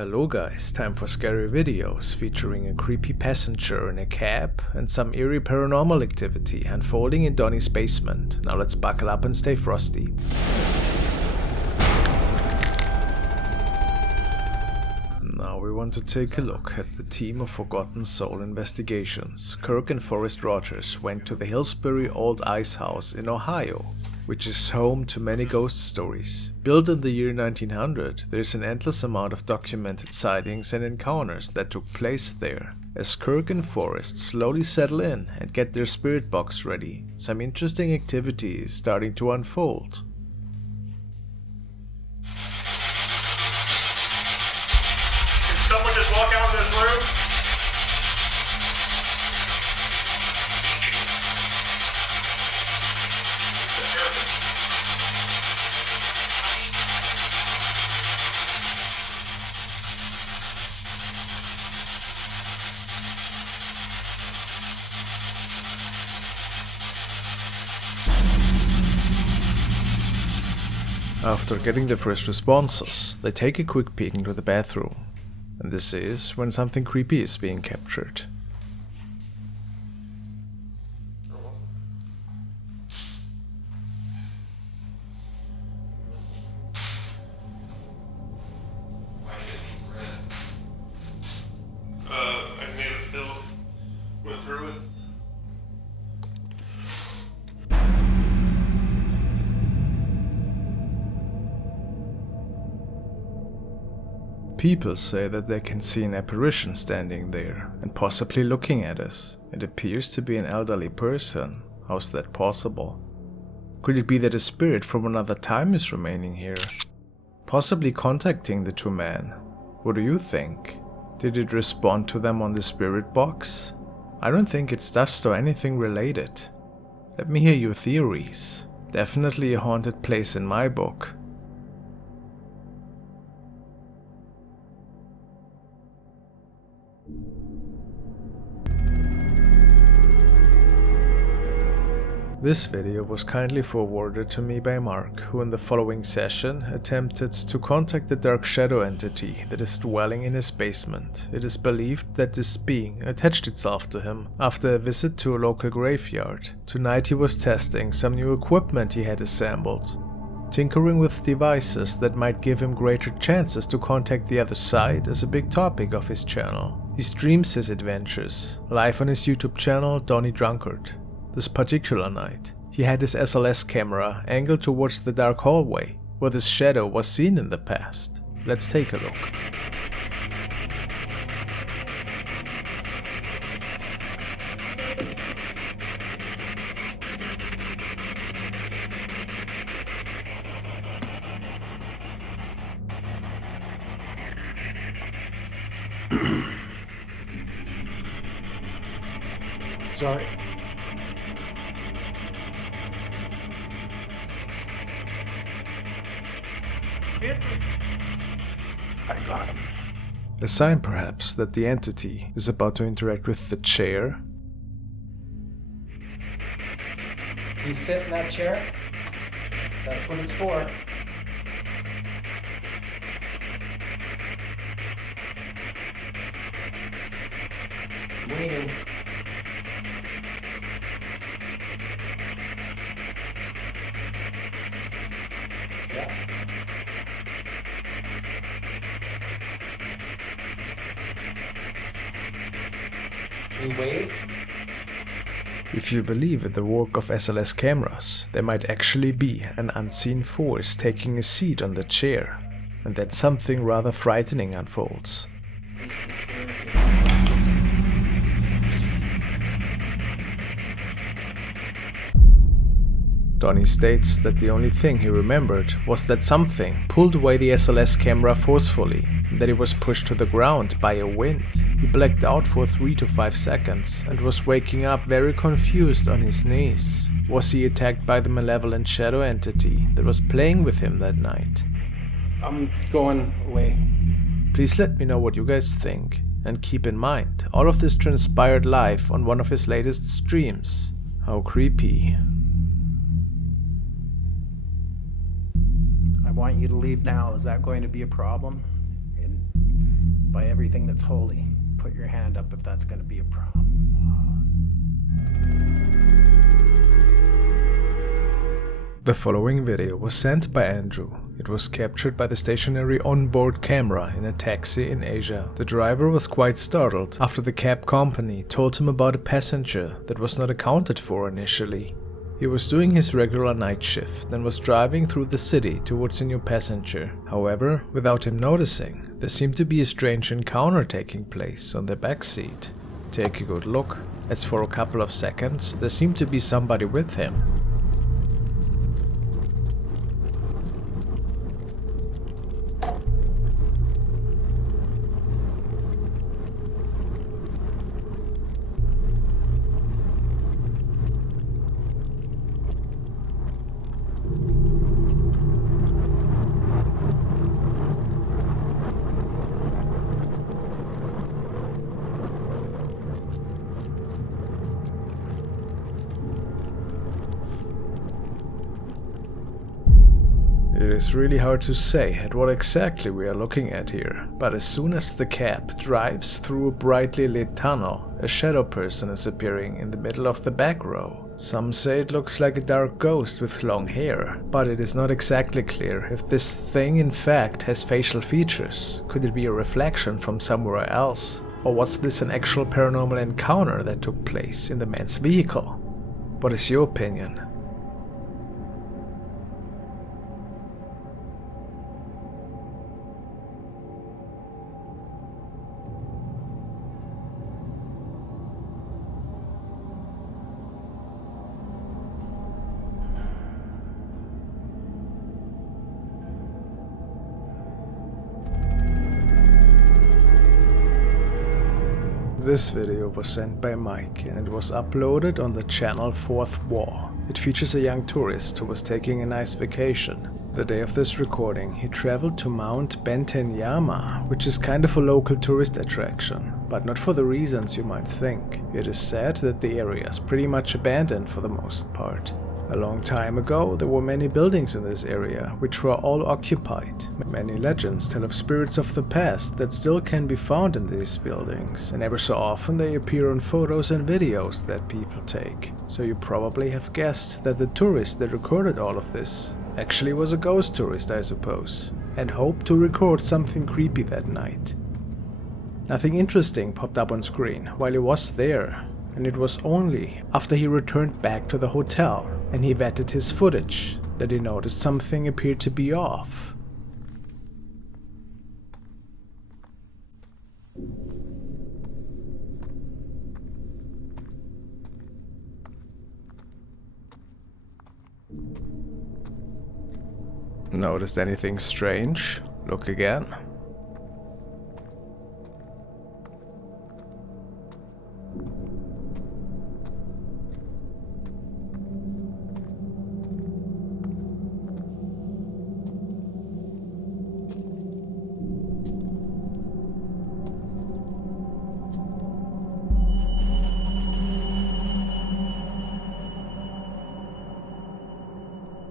Hello guys, time for scary videos featuring a creepy passenger in a cab and some eerie paranormal activity unfolding in Donnie's basement. Now let's buckle up and stay frosty. Now we want to take a look at the team of Forgotten Soul Investigations. Kirk and Forrest Rogers went to the Hillsbury Old Ice House in Ohio, which is home to many ghost stories. Built in the year 1900, there is an endless amount of documented sightings and encounters that took place there. As Kirk and Forrest slowly settle in and get their spirit box ready, some interesting activity is starting to unfold. Can someone just walk out of this room? After getting the first responses, they take a quick peek into the bathroom. And this is when something creepy is being captured. I made it filled. Went through it. People say that they can see an apparition standing there and possibly looking at us. It appears to be an elderly person. How's that possible? Could it be that a spirit from another time is remaining here? Possibly contacting the two men. What do you think? Did it respond to them on the spirit box? I don't think it's dust or anything related. Let me hear your theories. Definitely a haunted place in my book. This video was kindly forwarded to me by Mark, who in the following session attempted to contact the dark shadow entity that is dwelling in his basement. It is believed that this being attached itself to him after a visit to a local graveyard. Tonight he was testing some new equipment he had assembled, tinkering with devices that might give him greater chances to contact the other side is a big topic of his channel. He streams his adventures live on his YouTube channel Donnie Drunkard. This particular night, he had his SLS camera angled towards the dark hallway, where this shadow was seen in the past. Let's take a look. Sorry. I got him. A sign perhaps that the entity is about to interact with the chair? You sit in that chair? That's what it's for. Waiting. Yeah. We wave. If you believe in the work of SLS cameras, there might actually be an unseen force taking a seat on the chair, and that something rather frightening unfolds. Donnie states that the only thing he remembered was that something pulled away the SLS camera forcefully, and that it was pushed to the ground by a wind. He blacked out for 3 to 5 seconds and was waking up very confused on his knees. Was he attacked by the malevolent shadow entity that was playing with him that night? I'm going away. Please let me know what you guys think, and keep in mind, all of this transpired live on one of his latest streams. How creepy. I want you to leave now. Is that going to be a problem? And By everything that's holy, put your hand up if that's gonna be a problem. The following video was sent by Andrew. It was captured by the stationary onboard camera in a taxi in Asia. The driver was quite startled after the cab company told him about a passenger that was not accounted for initially. He was doing his regular night shift and was driving through the city towards a new passenger. However, without him noticing, there seemed to be a strange encounter taking place on the back seat. Take a good look, as for a couple of seconds there seemed to be somebody with him. It is really hard to say at what exactly we are looking at here, but as soon as the cab drives through a brightly lit tunnel, a shadow person is appearing in the middle of the back row. Some say it looks like a dark ghost with long hair, but it is not exactly clear if this thing in fact has facial features. Could it be a reflection from somewhere else? Or was this an actual paranormal encounter that took place in the man's vehicle? What is your opinion? This video was sent by Mike and it was uploaded on the channel Fourth Wall. It features a young tourist who was taking a nice vacation. The day of this recording, he traveled to Mount Bentenyama, which is kind of a local tourist attraction, but not for the reasons you might think. It is said that the area is pretty much abandoned for the most part. A long time ago, there were many buildings in this area, which were all occupied. Many legends tell of spirits of the past that still can be found in these buildings, and ever so often they appear on photos and videos that people take. So you probably have guessed that the tourist that recorded all of this actually was a ghost tourist, I suppose, and hoped to record something creepy that night. Nothing interesting popped up on screen while he was there, and it was only after he returned back to the hotel and he vetted his footage that he noticed something appeared to be off. Noticed anything strange? Look again.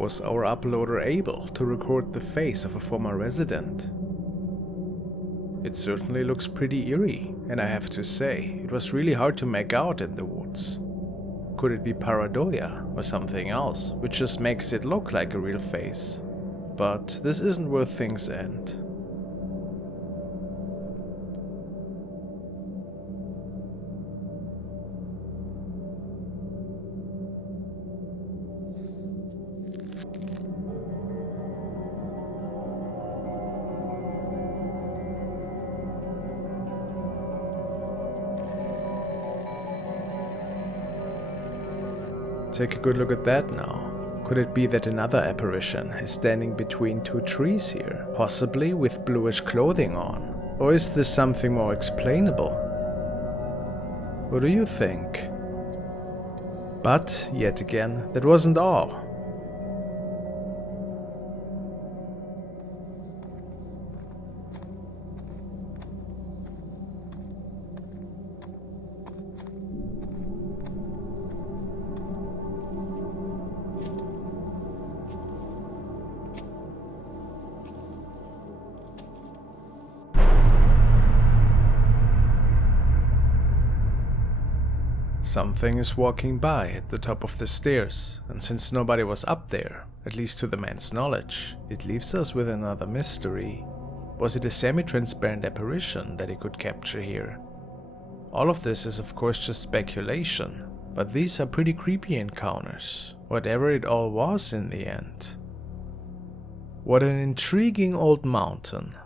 Was our uploader able to record the face of a former resident? It certainly looks pretty eerie, and I have to say, it was really hard to make out in the woods. Could it be paranoia or something else, which just makes it look like a real face? But this isn't where things end. Take a good look at that now. Could it be that another apparition is standing between two trees here, possibly with bluish clothing on? Or is this something more explainable? What do you think? But, yet again, that wasn't all. Something is walking by at the top of the stairs, and since nobody was up there, at least to the man's knowledge, it leaves us with another mystery. Was it a semi-transparent apparition that he could capture here? All of this is of course just speculation, but these are pretty creepy encounters, whatever it all was in the end. What an intriguing old mountain.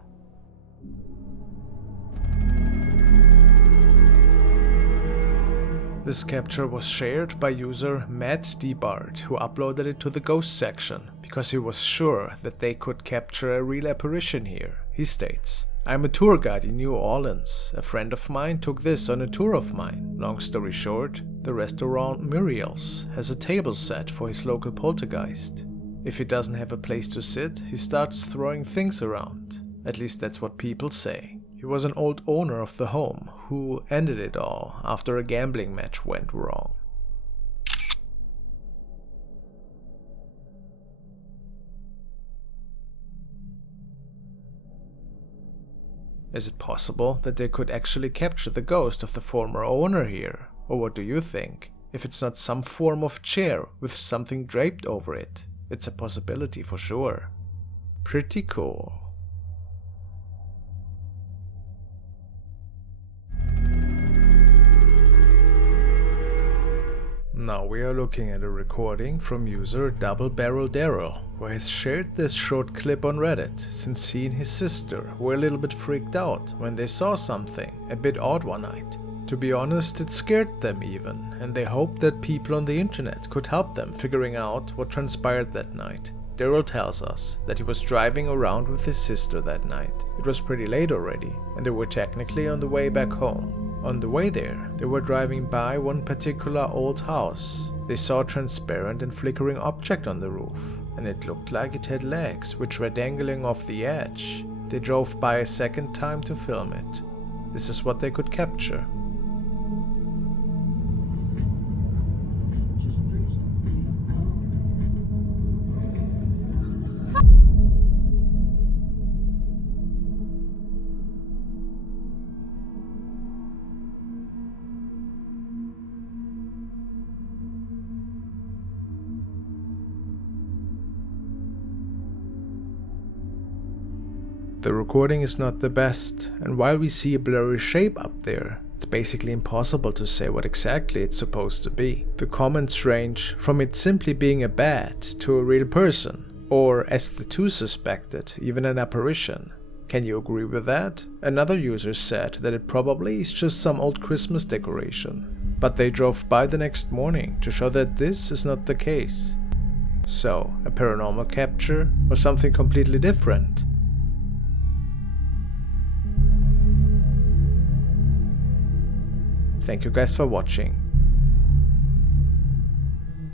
This capture was shared by user Matt Dbart, who uploaded it to the ghost section because he was sure that they could capture a real apparition here. He states, "I'm a tour guide in New Orleans. A friend of mine took this on a tour of mine. Long story short, the restaurant Muriel's has a table set for his local poltergeist. If he doesn't have a place to sit, he starts throwing things around. At least that's what people say. He was an old owner of the home who ended it all after a gambling match went wrong." Is it possible that they could actually capture the ghost of the former owner here? Or what do you think? If it's not some form of chair with something draped over it, it's a possibility for sure. Pretty cool. Now we are looking at a recording from user Double Barrel Daryl, who has shared this short clip on Reddit since he and his sister were a little bit freaked out when they saw something a bit odd one night. To be honest, it scared them even, and they hoped that people on the internet could help them figuring out what transpired that night. Daryl tells us that he was driving around with his sister that night. It was pretty late already, and they were technically on the way back home. On the way there, they were driving by one particular old house. They saw a transparent and flickering object on the roof, and it looked like it had legs which were dangling off the edge. They drove by a second time to film it. This is what they could capture. The recording is not the best, and while we see a blurry shape up there, it's basically impossible to say what exactly it's supposed to be. The comments range from it simply being a bat to a real person, or as the two suspected, even an apparition. Can you agree with that? Another user said that it probably is just some old Christmas decoration, but they drove by the next morning to show that this is not the case. So, a paranormal capture or something completely different? Thank you guys for watching.